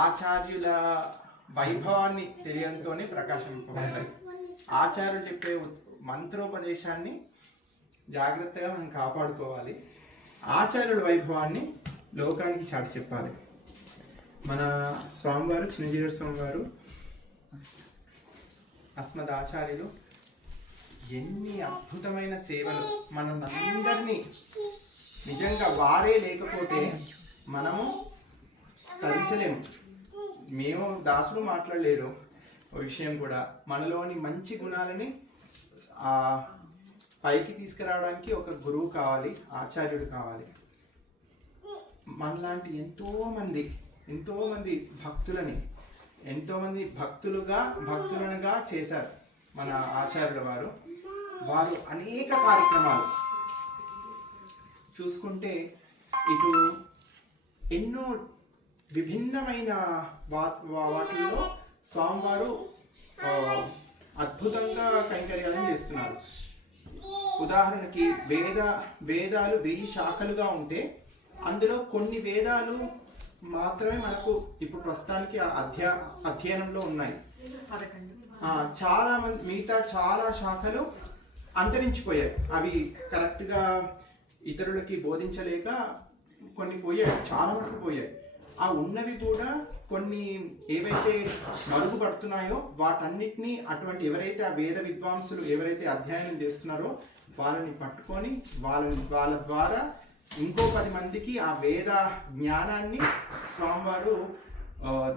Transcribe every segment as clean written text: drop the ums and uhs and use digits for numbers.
ఆచార్యుల వైభవాన్ని తెలియడంతోనే ప్రకాశింపబడతాయి. ఆచార్యులు చెప్పే మంత్రోపదేశాన్ని జాగ్రత్తగా మనం కాపాడుకోవాలి. ఆచార్యుల వైభవాన్ని లోకానికి చాటి చెప్పాలి. మన స్వామివారు చిన్నజీర స్వామివారు అస్మద్ ఆచార్యులు ఎన్ని అద్భుతమైన సేవలు మనందరినీ నిజంగా వారే లేకపోతే మనము తరించలేము. మేము దాసులు మాట్లాడలేరు విషయం కూడా మనలోని మంచి గుణాలని పైకి తీసుకురావడానికి ఒక గురువు కావాలి, ఆచార్యుడు కావాలి. మనలాంటి ఎంతోమంది భక్తులనుగా చేశారు మన ఆచార్యుల వారు అనేక కార్యక్రమాలు చూసుకుంటే ఇటు ఎన్నో విభిన్నమైన వాటిల్లో స్వామివారు అద్భుతంగా కైంకర్యాలను చేస్తున్నారు. ఉదాహరణకి వేదాలు 1000 శాఖలుగా ఉంటే అందులో కొన్ని వేదాలు మాత్రమే మనకు ఇప్పుడు ప్రస్తుతానికి అధ్యయనంలో ఉన్నాయి. మిగతా చాలా శాఖలు అంతరించిపోయాయి. అవి కరెక్ట్గా ఇతరులకి బోధించలేక కొన్ని పోయాయి, చాలా మటుకు పోయాయి. ఆ ఉన్నవి కూడా కొన్ని ఏవైతే మరుగుపడుతున్నాయో వాటన్నిటినీ అటువంటి ఎవరైతే ఆ వేద విద్వాంసులు ఎవరైతే అధ్యయనం చేస్తున్నారో వాళ్ళని పట్టుకొని వాళ్ళ ద్వారా ఇంకో 10 మందికి ఆ వేద జ్ఞానాన్ని స్వామివారు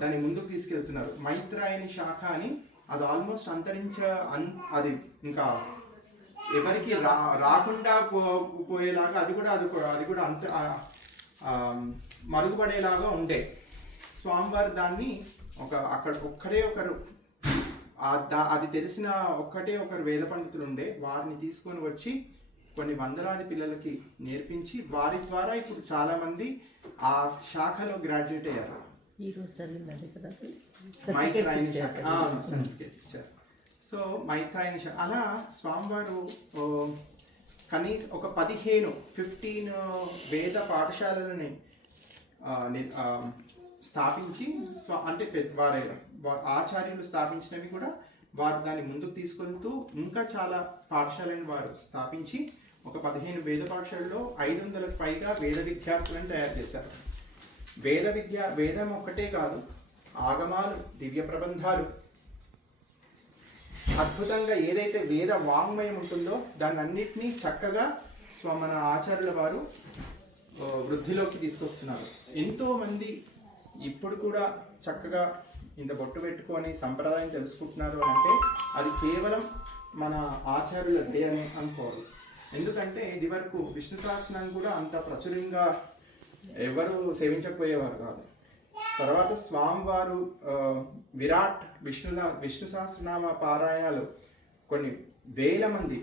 దాని ముందుకు తీసుకెళ్తున్నారు. మైత్రాయని శాఖ అని అది ఆల్మోస్ట్ అది ఇంకా ఎవరికి రాకుండా పోయేలాగా అది కూడా మరుగుపడేలాగా ఉండే స్వామివారు దాన్ని అది తెలిసిన ఒకరు వేద పండితులు ఉండే వారిని తీసుకొని వచ్చి కొన్ని వందలాది పిల్లలకి నేర్పించి వారి ద్వారా ఇప్పుడు చాలా మంది ఆ శాఖలో గ్రాడ్యుయేట్ అయ్యారు. సో మైత్రాయని శాఖ అలా స్వామివారు కనీసం ఒక 15 వేద పాఠశాలలని స్థాపించి అంటే వారి ఆచార్యులు స్థాపించినవి కూడా వారు దాన్ని ముందుకు తీసుకెళ్తూ ఇంకా చాలా పాఠశాలను వారు స్థాపించి ఒక 15 వేద పాఠశాలలో 500కు పైగా వేద విద్యార్థులను తయారు చేశారు. వేదం ఒక్కటే కాదు, ఆగమాలు, దివ్య ప్రబంధాలు, అద్భుతంగా ఏదైతే వేద వాంగ్మయం ఉంటుందో దాన్ని అన్నిటినీ చక్కగా మన ఆచార్యుల వారు వృద్ధిలోకి తీసుకొస్తున్నారు. ఎంతోమంది ఇప్పుడు కూడా చక్కగా ఇంత బొట్టు పెట్టుకొని సంప్రదాయం తెలుసుకుంటున్నారు అంటే అది కేవలం మన ఆచార్యుల దయనే అనుకోవాలి. ఎందుకంటే ఇది వరకు విష్ణు సహస్రనామం కూడా అంత ప్రచురంగా ఎవరు సేవించకపోయేవారు కాదు. తర్వాత స్వామివారు విష్ణు సహస్రనామ పారాయణాలు కొన్ని వేల మంది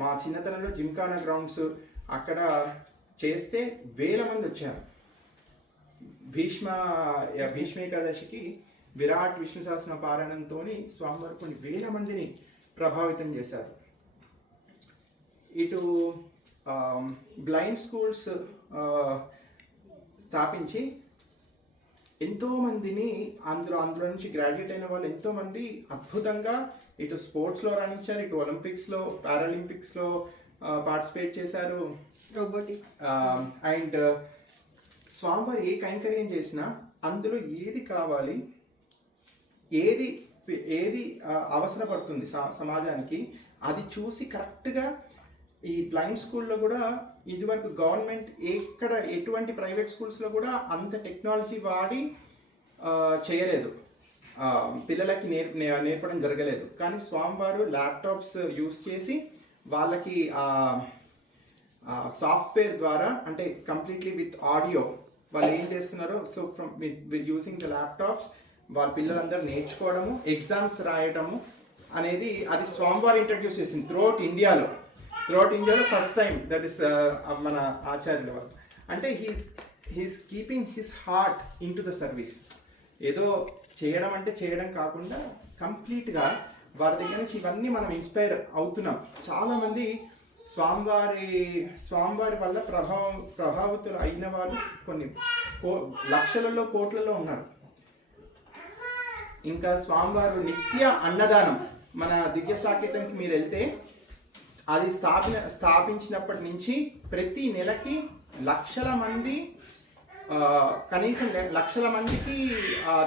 మా చిన్నతనంలో జిమ్ఖానా గ్రౌండ్స్ అక్కడ చేస్తే వేల మంది వచ్చారు. భీష్మేకాదశికి విరాట్ విష్ణు సహస్రనామ పారాయణంతో స్వామివారు కొన్ని వేల మందిని ప్రభావితం చేశారు. ఇటు బ్లైండ్ స్కూల్స్ స్థాపించి ఎంతోమందిని అందులో నుంచి గ్రాడ్యుయేట్ అయిన వాళ్ళు ఎంతోమంది అద్భుతంగా ఇటు స్పోర్ట్స్లో రాణించారు, ఇటు ఒలింపిక్స్లో పారాలింపిక్స్లో పార్టిసిపేట్ చేశారు. రోబోటిక్స్ అండ్ స్వామివారు ఏ కైంకర్యం చేసినా అందులో ఏది కావాలి, ఏది అవసరపడుతుంది సమాజానికి అది చూసి కరెక్ట్గా ఈ బ్లైండ్ స్కూల్లో కూడా ఇదివరకు గవర్నమెంట్ ఎటువంటి ప్రైవేట్ స్కూల్స్లో కూడా అంత టెక్నాలజీ వాడి చేయలేదు, పిల్లలకి నేర్పడం జరగలేదు. కానీ స్వామివారు ల్యాప్టాప్స్ యూస్ చేసి వాళ్ళకి సాఫ్ట్వేర్ ద్వారా అంటే కంప్లీట్లీ విత్ ఆడియో వాళ్ళు ఏం చేస్తున్నారో so with using the laptops వాళ్ళ పిల్లలందరూ నేర్చుకోవడము, ఎగ్జామ్స్ రాయడము అనేది అది స్వామివారు ఇంట్రడ్యూస్ చేసింది త్రూఅవుట్ ఇండియాలో ఫస్ట్ టైం. దట్ ఈస్ మన ఆచార్యుల వారు అంటే he's keeping his heart in to the service. ఏదో చేయడం కాకుండా కంప్లీట్గా వారి దగ్గర నుంచి ఇవన్నీ మనం ఇన్స్పైర్ అవుతున్నాం. చాలామంది స్వామివారి వల్ల ప్రభావితులు అయిన వాళ్ళు కొన్ని లక్షలలో కోట్లలో ఉన్నారు. ఇంకా స్వామివారు నిత్య అన్నదానం. మన దివ్య సాకేతంకి మీరు వెళ్తే అది స్థాపించినప్పటి నుంచి ప్రతి నెలకి లక్షల మంది, కనీసం లక్షల మందికి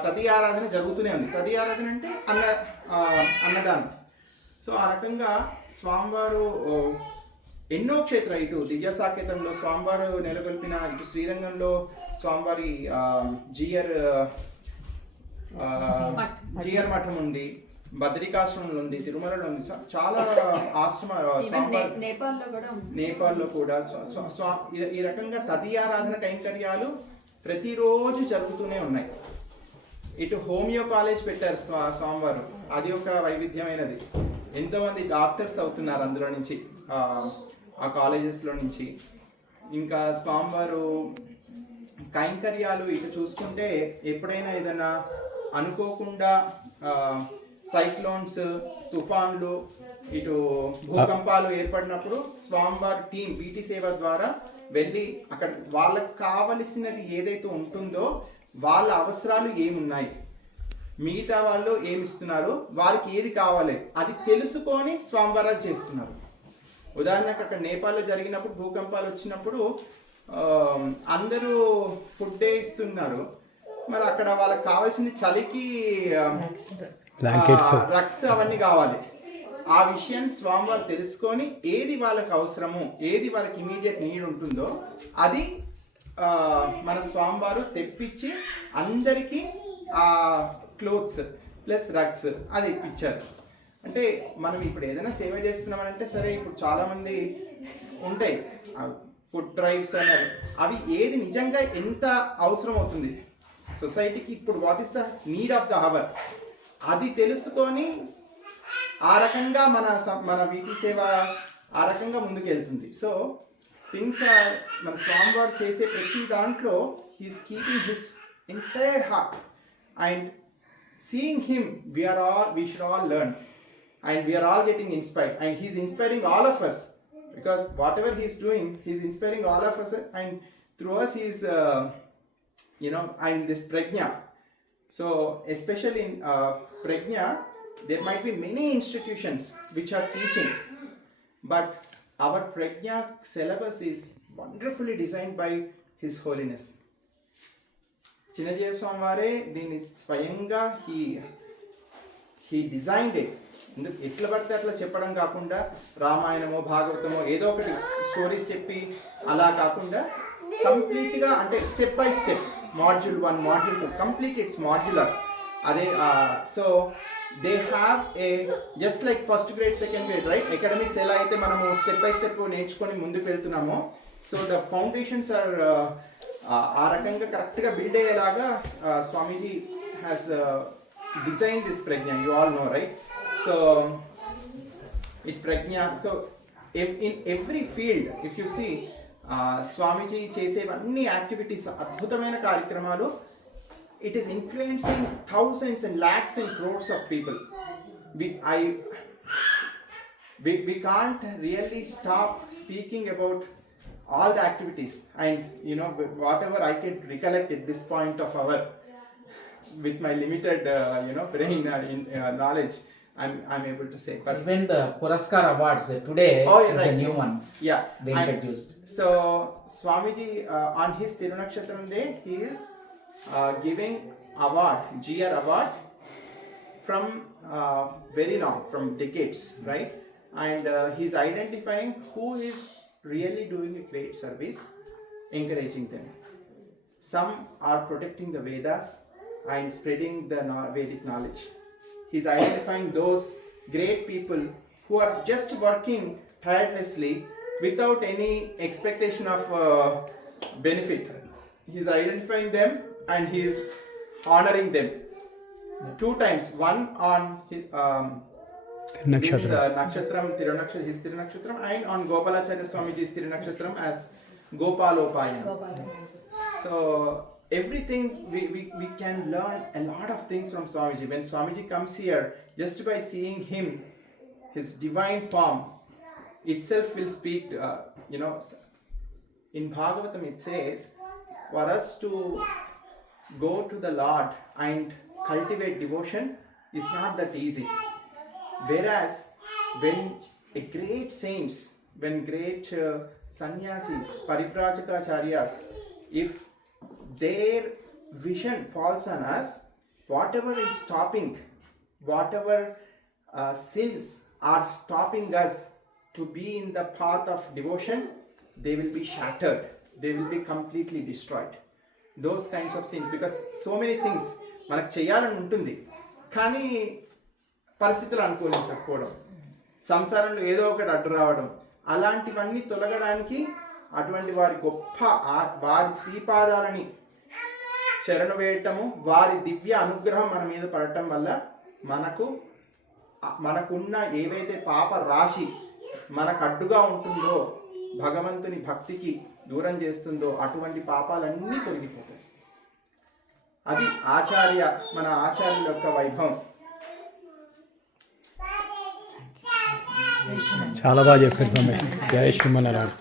తది ఆరాధన జరుగుతూనే ఉంది. తది ఆరాధన అంటే అన్నదానం. సో ఆ రకంగా స్వామివారు ఎన్నో క్షేత్ర, ఇటు దివ్య సాకేతంలో స్వామివారు నెలకొల్పిన, ఇటు శ్రీరంగంలో స్వామివారి జియర్ మఠం ఉంది, బద్రికాశ్రమంలో ఉంది, తిరుమలలో ఉంది, చాలా ఆశ్రమ, నేపాల్లో కూడా ఈ రకంగా తదియారాధన కైంకర్యాలు ప్రతిరోజు జరుగుతూనే ఉన్నాయి. ఇటు హోమియో కాలేజ్ పెట్టారు స్వామివారు, అది ఒక వైవిధ్యమైనది. ఎంతోమంది డాక్టర్స్ అవుతున్నారు అందులో నుంచి, ఆ కాలేజెస్లో నుంచి. ఇంకా స్వామివారు కైంకర్యాలు ఇటు చూసుకుంటే ఎప్పుడైనా ఏదైనా అనుకోకుండా సైక్లోన్స్, తుఫాన్లు, ఇటు భూకంపాలు ఏర్పడినప్పుడు స్వామివారి టీం వీటి సేవ ద్వారా వెళ్ళి అక్కడ వాళ్ళకి కావలసినది ఏదైతే ఉంటుందో, వాళ్ళ అవసరాలు ఏమున్నాయి, మిగతా వాళ్ళు ఏమిస్తున్నారు, వారికి ఏది కావాలి అది తెలుసుకొని స్వామివారాలు చేస్తున్నారు. ఉదాహరణకు అక్కడ నేపాల్లో జరిగినప్పుడు భూకంపాలు వచ్చినప్పుడు అందరూ ఫుడ్ ఇస్తున్నారు, మరి అక్కడ వాళ్ళకి కావాల్సింది చలికి రక్స్ అవన్నీ కావాలి. ఆ విషయాన్ని స్వామివారు తెలుసుకొని ఏది వాళ్ళకి అవసరమో, ఏది వాళ్ళకి ఇమీడియట్ నీడ్ ఉంటుందో అది మన స్వామివారు తెప్పించి అందరికీ ఆ క్లోత్స్ ప్లస్ రగ్స్ అది ఇప్పించారు. అంటే మనం ఇప్పుడు ఏదైనా సేవ చేస్తున్నామనంటే సరే, ఇప్పుడు చాలామంది ఉంటాయి ఫుడ్ డ్రైవ్స్ అన్నారు, అవి ఏది నిజంగా ఎంత అవసరం అవుతుంది సొసైటీకి, ఇప్పుడు what is the need of the hour, అది తెలుసుకొని ఆ రకంగా మన వీటి సేవ ఆ రకంగా ముందుకు వెళ్తుంది. సో థింగ్స్ ఆర్, మన స్వామివారు చేసే ప్రతి దాంట్లో he's keeping his entire heart, and seeing him we should all learn, and we are all getting inspired, and he's inspiring all of us, because whatever he's doing, he's inspiring all of us, and through us he's and this prajna. So especially in prajna, there might be many institutions which are teaching, but our prajna syllabus is wonderfully designed by His Holiness Chinnajeeya Swami వారే దీన్ని స్వయంగా he designed it. ఎట్లా పడితే అట్లా చెప్పడం కాకుండా, రామాయణమో భాగవతమో ఏదో ఒకటి స్టోరీస్ చెప్పి అలా కాకుండా కంప్లీట్గా, అంటే step by step, module 1, module 2, complete it's modular. అదే so they have a just like first grade, second grade, right? Academics ఎలా అయితే మనము స్టెప్ బై స్టెప్ నేర్చుకొని ముందుకు వెళ్తున్నామో, సో ద ఫౌండేషన్స్ ఆర్ ఆ రకంగా కరెక్ట్గా బిల్డ్ అయ్యేలాగా Swamiji has designed this prajna, you all know, right? So it prajna, so in every field, if you see Swamiji చేసేవన్నీ యాక్టివిటీస్, అద్భుతమైన కార్యక్రమాలు, it is influencing thousands and lakhs and crores of people. We can't really stop speaking about all the activities, and whatever I can recollect at this point of our, with my limited brain knowledge, I'm able to say. But even the Puraskar Awards today is a new one. Yeah, they introduced. So Swamiji on his Tirunakshatram day, he is giving award, GR award, from very long, from decades, right? And he's identifying who is really doing a great service, encouraging them. Some are protecting the Vedas and spreading the Vedic knowledge. He's identifying those great people who are just working tirelessly without any expectation of benefit. He's identifying them and he's honoring them 2 times. One on his Nakshatram, his Tirunakshatram, and on Gopalacharya Swamiji's Tirunakshatram as Gopalopayana. So everything we can learn a lot of things from Swamiji. When Swamiji comes here, just by seeing him, his divine form, itself will speak, in Bhagavatam it says, for us to go to the Lord and cultivate devotion is not that easy. Whereas when a great saints, when great sannyasis, parivrajakacharyas, if their vision falls on us, whatever is stopping, whatever sins are stopping us to be in the path of devotion, they will be shattered, they will be completely destroyed. Those kinds of sins, because so many things మనకు చేయాలని ఉంటుంది కానీ పరిస్థితులు అనుకూలించకపోవడం, సంసారంలో ఏదో ఒకటి అడ్డు రావడం, అలాంటివన్నీ తొలగడానికి అటువంటి వారి గొప్ప వారి శ్రీపాదాలని శరణు వేయటము, వారి దివ్య అనుగ్రహం మన మీద పడటం వల్ల మనకున్న ఏవైతే పాప రాశి మనకు అడ్డుగా ఉంటుందో, భగవంతుని భక్తికి దూరం చేస్తుందో, అటువంటి పాపాలన్నీ తొలగిపోతాయి. అది మన ఆచార్యుల యొక్క వైభవం. చాలా బాగా చెప్పారు స్వామి. జయ శ్రీమన్నారాయణ.